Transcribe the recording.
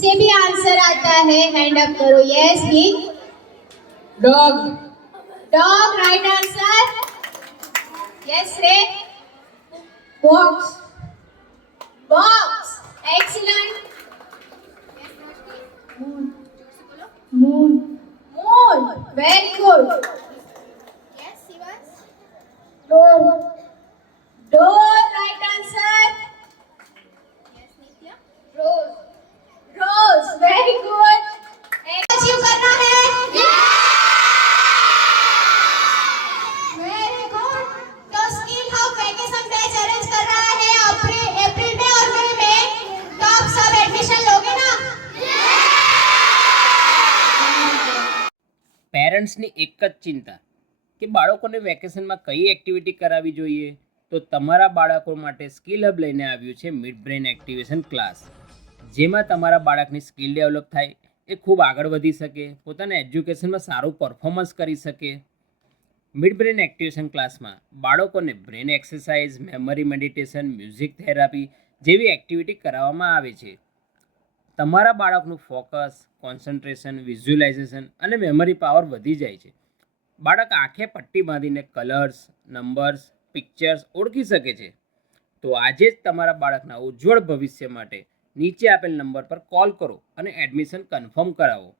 जिसे भी आंसर आता है हैंड अप करो। यस भी dog dog right answer. Yes रे box box excellent. Moon moon very good. Yes Shivansh door door right answer. Yes Nitya rose rose very good. Achieve करना है वेरी गुड। तो skill hub vacation batch arrange कर रहा है अप्रैल में और मई में, तो आप सब एडमिशन लोगे ना? પેરેન્ટ્સની એક જ ચિંતા કે બાળકોને વેકેશનમાં કઈ એક્ટિવિટી કરાવવી જોઈએ, તો તમારા બાળકો માટે સ્કિલ હબ લઈને આવ્યું છે મિડ બ્રેન એક્ટિવેશન ક્લાસ, જેમાં તમારા બાળકની સ્કિલ ડેવલપ થાય, એ ખૂબ આગળ વધી શકે, પોતાના એજ્યુકેશનમાં સારું પરફોર્મન્સ કરી શકે. મિડ બ્રેન એક્ટિવેશન ક્લાસમાં બાળકોને brain exercise, memory meditation, music therapy જેવી એક્ટિવિટી કરાવવામાં આવે છે. તમારા બાળકનું ફોકસ, કોન્સન્ટ્રેશન, વિઝ્યુલાઇઝેશન અને મેમરી પાવર વધી જાય છે. બાળક આંખે પટ્ટી બાંધીને કલર્સ, નંબર્સ, પિક્ચર્સ ઓળખી શકે છે. તો આજે જ તમારા બાળકના ઉજ્જવળ ભવિષ્ય માટે નીચે આપેલ નંબર પર કોલ કરો અને એડમિશન કન્ફર્મ કરાવો.